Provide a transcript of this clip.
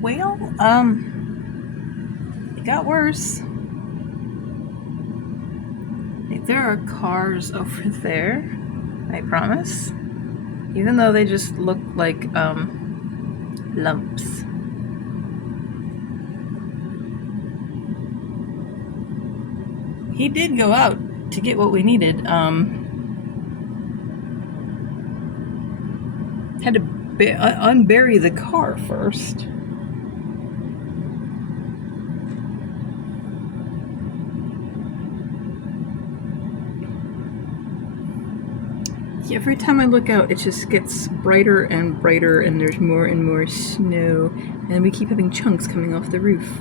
Well, it got worse. There are cars over there, I promise. Even though they just look like, lumps. He did go out to get what we needed. Had to unbury the car first. Every time I look out, it just gets brighter and brighter, and there's more and more snow, and we keep having chunks coming off the roof.